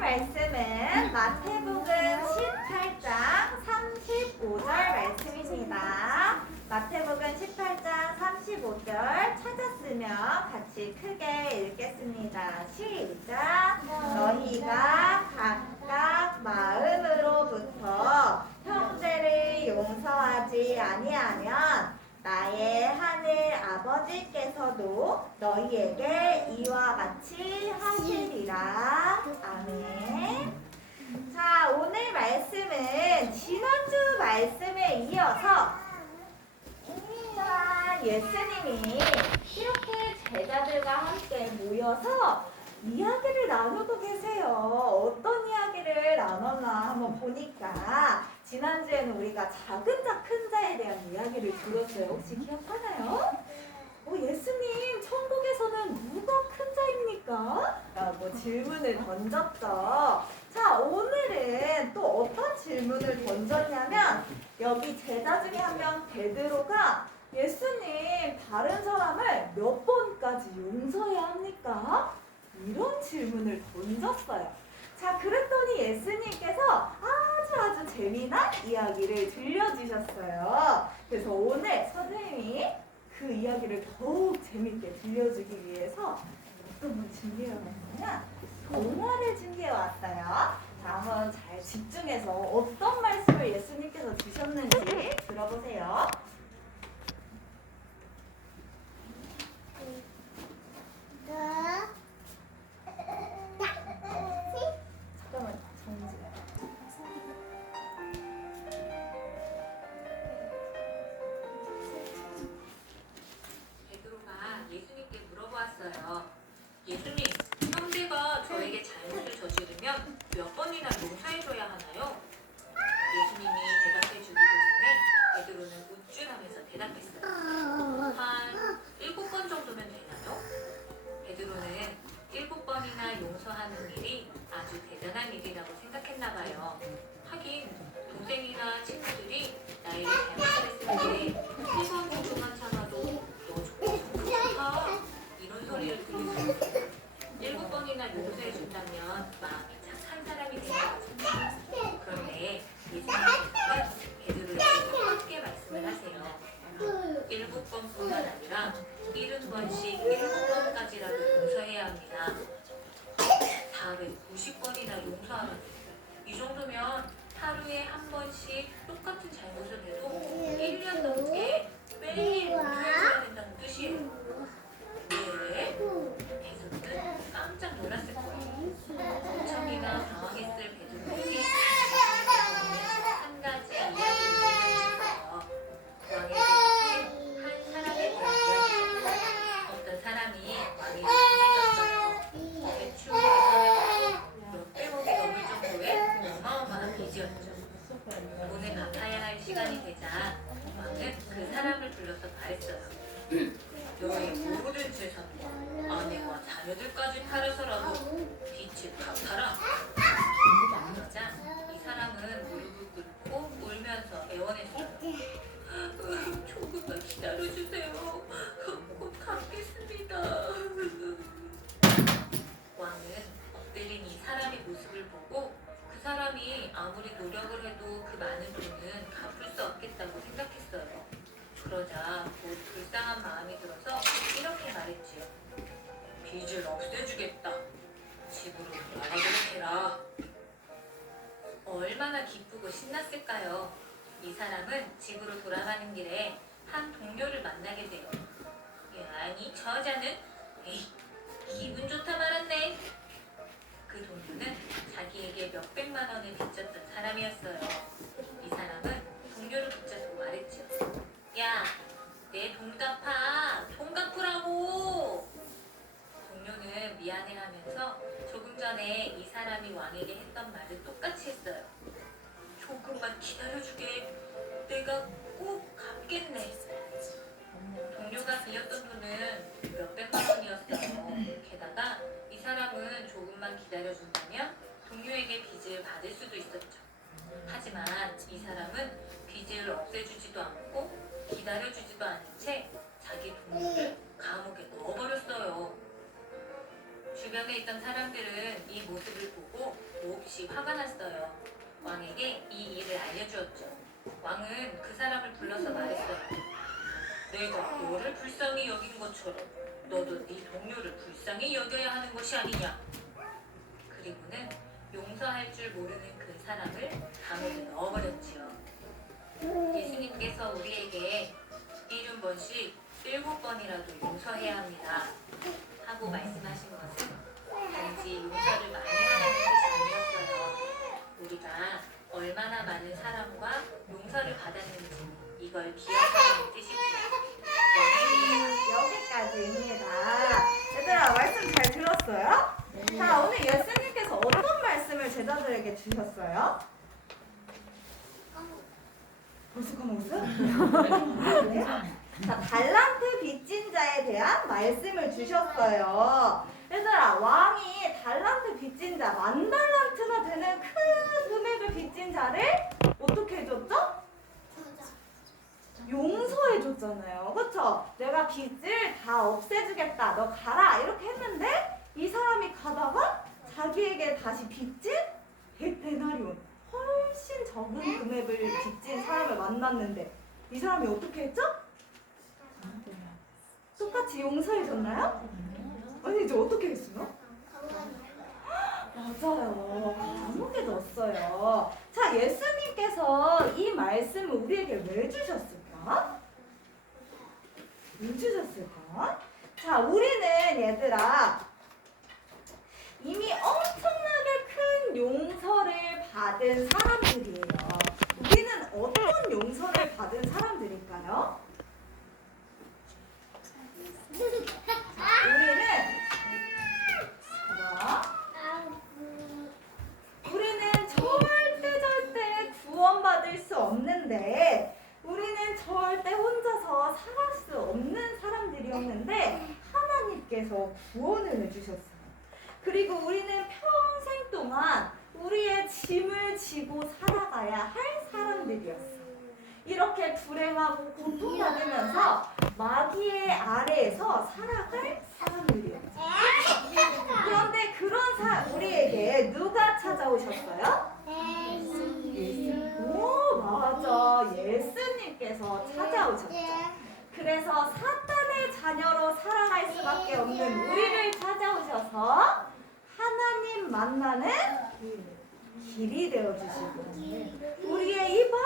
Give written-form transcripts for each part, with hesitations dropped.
말씀은 마태복음 18장 35절 말씀입니다. 마태복음 18장 35절 찾았으면 같이 크게 읽겠습니다. 시작! 너희가 각각 마음으로부터 형제를 용서하지 아니하면 나의 하늘 아버지께서도 너희에게 이와 같이 하시리라. 아멘. 자, 오늘 말씀은 지난주 말씀에 이어서 예수님이 이렇게 제자들과 함께 모여서 이야기를 나누고 계세요. 어떤 이야기를 나눴나 한번 보니까 지난주에는 우리가 작은 자 큰 자에 대한 이야기를 들었어요. 혹시 기억하나요? 예수님 천국에서는 누가 큰 자입니까? 라고 질문을 던졌죠. 자, 오늘은 또 어떤 질문을 던졌냐면 여기 제자 중에 한 명 베드로가 예수님 다른 사람을 몇 번까지 용서해야 합니까? 이런 질문을 던졌어요. 자, 그랬더니 예수님께서 아주 재미난 이야기를 들려주셨어요. 그래서 오늘 선생님이 그 이야기를 더욱 재밌게 들려주기 위해서 어떤 걸 준비해왔냐면 동화를 준비해왔어요. 자, 한번 잘 집중해서 어떤 말씀을 예수님께서 주셨는지 들어보세요. 잠깐만, 정지. 베드로가 예수님께 물어보았어요. 예수님, 형제가 저에게 잘못을 저지르면 몇 번이나 용서해줘야 하나요? 예수님이 대답해주기도 전에 베드로는 우쭐하면서 대답했어요. 한 7번 정도면 되나요? 베드로는 7번이나 용서하는 일이 아주 대단한 일이라고 생각했나 봐요. 하긴 동생이나 친구들이 나에게 잘못을 했을 때 7번 정도만 참아도 너 좋다 이런 소리를 들을 수 있어요. 7번이나 용서해준다면 마음이 착한 사람이 되는 거죠. 그런데 예수님께서는 베드로에게 함께 말씀을 하세요. 7번뿐만 아니라 70번씩 7번까지라도 용서해야 합니다. 490번이나 용서하라니. 이 정도면 하루에 한 번씩 똑같은 잘못을 해도 1년 넘게 매일 용서해줘야 된다는 뜻이에요. 왜? 베드로는 깜짝 놀랐을 거예요. 엄청이나 당황했을 베드로에게 한 가지 이야기를 들려주셨어요. 왕의 한 사람에 대한 이야기예요. 어떤 사람이 왕에게 빚졌어요. 대충 계산해봐도 몇백억이 넘을 정도의 어마어마한 빚이었죠. 돈을 갚아야 할 시간이 되자 왕은 그 사람을 불러서 말했어요. 너의 모든 재산과 아내와 자녀들까지 팔아서라도 빚을 갚아라. 그러자 이 사람은 무릎을 꿇고 울면서 애원했어요. 조금만 기다려주세요. 곧 갚겠습니다. 왕은 엎드린 이 사람의 모습을 보고 그 사람이 아무리 노력을 해도 그 많은 돈은 갚을 수 없겠다고 생각했어요. 그러자 곧 불쌍한 마음이 들어서 이렇게 말했지요. 빚을 없애주겠다. 집으로 돌아가도록 해라. 얼마나 기쁘고 신났을까요? 이 사람은 집으로 돌아가는 길에 한 동료를 만나게 돼요. 아니 저 여자는 에이 기분 좋다 말았네. 그 동료는 자기에게 몇백만 원을 빚졌던 사람이었어요. 이 사람은 동료를 붙잡고 말했죠. 야, 내 돈 갚아. 돈 갚으라고. 동료는 미안해하면서 조금 전에 이 사람이 왕에게 했던 말을 똑같이 했어요. 조금만 기다려주게. 내가 꼭 갚겠네. 동료가 빌렸던 돈은 몇백만 원이었어요. 게다가 이 사람은 조금만 기다려준다면 동료에게 빚을 받을 수도 있었죠. 하지만 이 사람은 빚을 없애주지도 않고 기다려주지도 않은 채 자기 동료를 감옥에 넣어버렸어요. 주변에 있던 사람들은 이 모습을 보고 몹시 화가 났어요. 왕에게 이 일을 알려주었죠. 왕은 그 사람을 불러서 말했어요. 내가 너를 불쌍히 여긴 것처럼 너도 네 동료를 불쌍히 여겨야 하는 것이 아니냐. 그리고는 용서할 줄 모르는 그 사람을 감옥에 넣어버렸지요. 예수님께서 우리에게 70번씩 7번이라도 용서해야 합니다 하고 말씀하신 것은 단지 용서를 많이 하라는 뜻이 아니었어요. 우리가 얼마나 많은 사람과 용서를 받았는지 이걸 기억하는 뜻이지요. 여기까지입니다. 얘들아, 말씀 잘 들었어요? 자, 오늘 예수님께서 어떤 말씀을 제자들에게 주셨어요? 벌써 까먹었어요? 네? 자, 달란트 빚진 자에 대한 말씀을 주셨어요. 얘들아, 왕이 달란트 빚진 자, 10,000달란트나 되는 큰 금액을 빚진 자를 어떻게 해줬죠? 용서해줬잖아요. 그쵸? 내가 빚을 다 없애주겠다. 너 가라. 이렇게 했는데 이 사람이 가다가 자기에게 다시 빚진 100데나리온, 훨씬 적은 금액을 빚진 사람을 만났는데 이 사람이 어떻게 했죠? 똑같이 용서해줬나요? 아니, 이제 어떻게 했어요? 맞아요. 감옥에 넣었어요. 자, 예수님께서 이 말씀을 우리에게 왜 주셨을까? 왜 주셨을까? 자, 우리는 얘들아 이미 엄청나게 큰 용서를 받은 사람들이에요. 우리는 어떤 용서를 받은 사람들일까요? 우리는 절대 구원받을 수 없는데, 우리는 절대 혼자서 살아갈 수 없는 사람들이었는데 하나님께서 구원을 해주셨어요. 그리고 우리는 평생 동안 우리의 짐을 지고 살아가야 할 사람들이었어요. 이렇게 불행하고 고통받으면서 마귀의 아래에서 살아갈 사람들이었죠. 그런데 그런 우리에게 누가 찾아오셨어요? 오, 맞아. 예수님께서 찾아오셨죠. 그래서 사탄의 자녀로 살아갈 수밖에 없는 우리를 찾아오셔서 하나님 만나는 길이 되어주시고 우리의 이 많고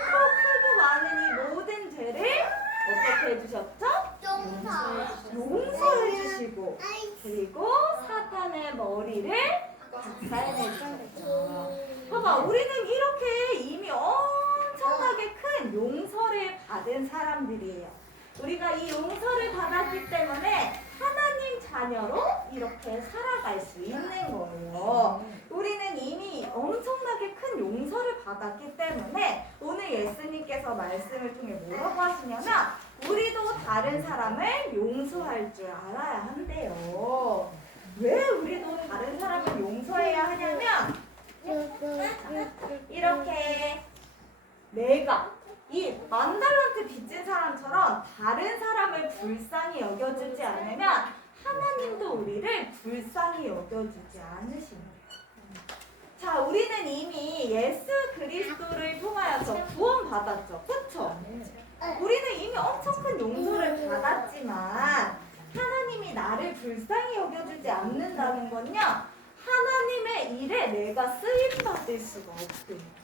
크고 많은 이 모든 죄를 어떻게 해주셨죠? 용서해 주시고 그리고 사탄의 머리를 박살내 주셨죠. 봐봐, 우리는 이렇게 이미 엄청나게 큰 용서를 받은 사람들이에요. 우리가 이 용서를 받았기 때문에 하나님 자녀로 이렇게 살아갈 수 있는 거예요. 우리는 이미 엄청나게 큰 용서를 받았기 때문에 오늘 예수님께서 말씀을 통해 뭐라고 하시냐면 우리도 다른 사람을 용서할 줄 알아야 한대요. 왜 우리도 다른 사람을 용서해야 하냐면 이렇게 내가 이 10,000달란트 빚진 사람처럼 다른 사람을 불쌍히 여겨주지 않으면 하나님도 우리를 불쌍히 여겨주지 않으십니다. 자, 우리는 이미 예수 그리스도를 통하여서 구원받았죠. 그렇죠? 우리는 이미 엄청 큰 용서를 받았지만 하나님이 나를 불쌍히 여겨주지 않는다는 건요, 하나님의 일에 내가 쓰임받을 수가 없대요.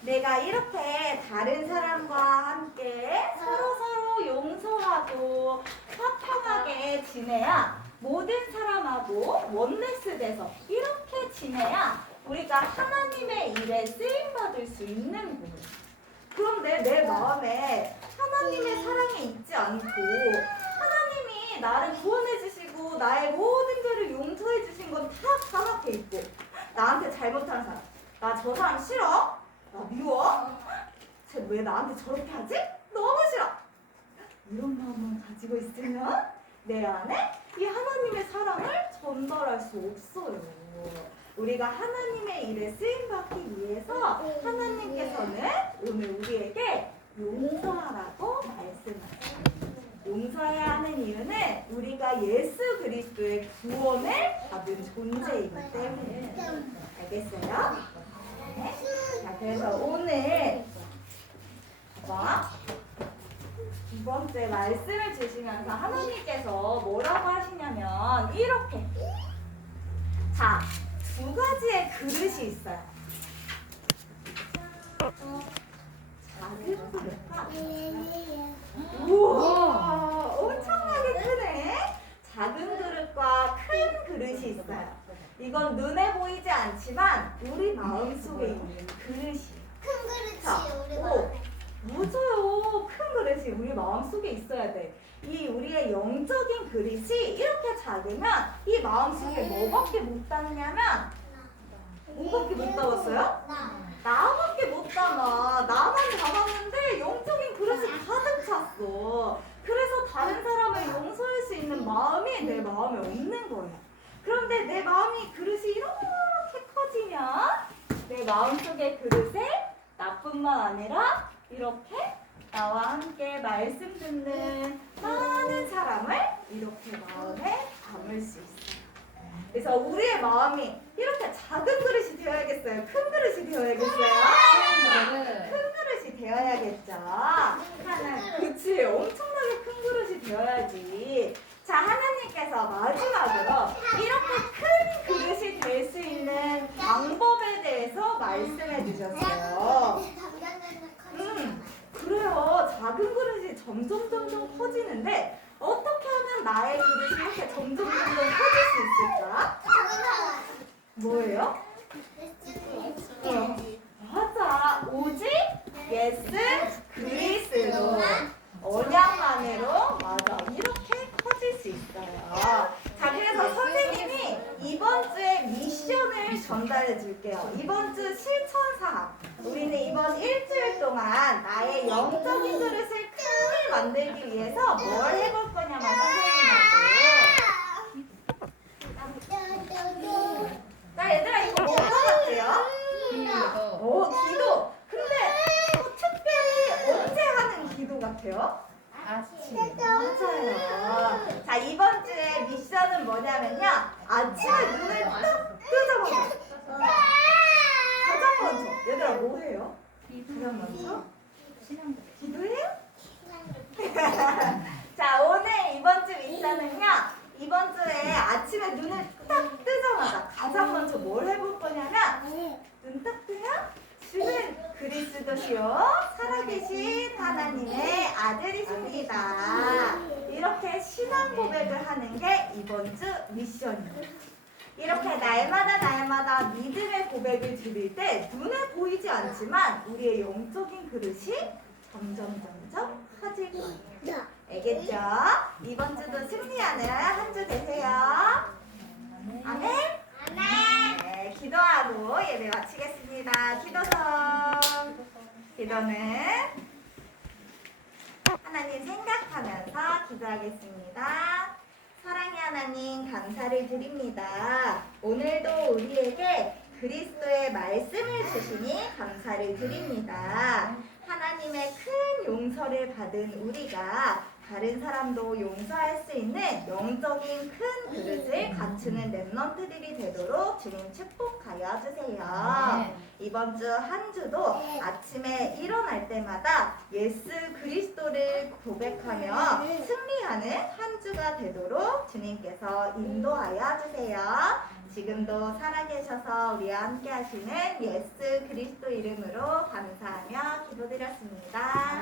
내가 이렇게 다른 사람과 함께 서로 용서하고 화평하게 지내야 모든 사람하고 원네스 돼서 이렇게 지내야 우리가 하나님의 일에 쓰임받을 수 있는 거예요. 그런데 내 마음에 하나님의 사랑이 있지 않고 하나님이 나를 구원해 주시고 나의 모든 죄를 용서해 주신 건 다 사각해 있고 나한테 잘못한 사람, 나 저 사람 싫어? 나 미워? 쟤 왜 나한테 저렇게 하지? 너무 싫어! 이런 마음만 가지고 있으면 내 안에 이 하나님의 사랑을 전달할 수 없어요. 우리가 하나님의 일에 쓰임받기 위해서 하나님께서는 오늘 우리에게 용서하라고 말씀하세요. 용서해야 하는 이유는 우리가 예수 그리스도의 구원을 받은 존재이기 때문에. 알겠어요? 네. 자, 그래서 오늘 두 번째 말씀을 주시면서 하나님께서 뭐라고 하시냐면 이렇게. 자, 두 가지의 그릇이 있어요. 작은 그릇과 우와, 엄청나게 크네. 작은 그릇과 큰 그릇이 있어요. 이건 눈에 보이지 않지만 우리 마음속에 있는 그릇이에요. 큰 자, 그릇이 우리 오. 마음에. 맞아요. 큰 그릇이 우리 마음속에 있어야 돼. 이 우리의 영적인 그릇이 이렇게 작으면 이 마음속에 뭐밖에 못 담냐면 뭐밖에 못 담았어요? 나밖에 못 담아. 나만 담았는데 영적인 그릇이 가득 찼어. 그래서 다른 사람을 용서할 수 있는 마음이 내 마음에 없는 거예요. 그런데 내 마음이 그릇이 이렇게 커지면 내 마음속의 그릇에 나뿐만 아니라 이렇게 나와 함께 말씀 듣는 많은 사람을 이렇게 마음에 담을 수 있어요. 그래서 우리의 마음이 이렇게 작은 그릇이 되어야겠어요? 큰 그릇이 되어야겠어요? 큰 그릇이 되어야겠죠. 그치, 엄청나게 큰 그릇이 되어야지. 자, 하나님께서 마지막으로 이렇게 큰 그릇이 될 수 있는 방법에 대해서 말씀해 주셨어요. 그래요. 작은 그릇이 점점 커지는데 어떻게 하면 나의 그릇이 이렇게 점점 커질 수 있을까? 뭐예요? 맞아. 오직 예수 그리스도 언약만으로 맞아. 이렇게 커질 수 있어요. 자, 그래서 선생님이 이번 주에 미션을 전달해 줄게요. 이번 주 실천사항. 우리는 이번 일주일 동안 나의 영적인 그릇을 크게 만들기 위해서 뭘 해볼 거냐면 선생님한테. 자, 얘들아, 이거 뭐 같아요? 기도. 근데 특별히 언제 하는 기도 같아요? 맞아요. 자, 이번 주에 미션은 뭐냐면요. 아침에 눈을 딱 뜨자마자 가장 먼저 얘들아 뭐 해요? 가장 먼저? 기도해요? 자, 오늘 이번 주 미션은요. 이번 주에 아침에 눈을 딱 뜨자마자 가장 먼저 뭘 해볼 거냐면 눈 딱 뜨면 주는 그리스도시요 살아계신 하나님의 아들이십니다. 이렇게 신앙 고백을 하는 게 이번 주 미션이에요. 이렇게 날마다 믿음의 고백을 드릴 때 눈에 보이지 않지만 우리의 영적인 그릇이 점점 커질 거예요. 알겠죠? 이번 주도 승리하는 한 주 되세요. 아멘? 네, 기도하고 예배 마치겠습니다. 기도는 하나님 생각하면서 기도하겠습니다. 사랑의 하나님 감사를 드립니다. 오늘도 우리에게 그리스도의 말씀을 주시니 감사를 드립니다. 하나님의 큰 용서를 받은 우리가 다른 사람도 용서할 수 있는 영적인 큰 그릇을 갖추는 랩런트들이 되도록 주님 축복하여 주세요. 이번 주 한 주도 아침에 일어날 때마다 예수 그리스도를 고백하며 승리하는 한 주가 되도록 주님께서 인도하여 주세요. 지금도 살아계셔서 우리와 함께 하시는 예수 그리스도 이름으로 감사하며 기도드렸습니다.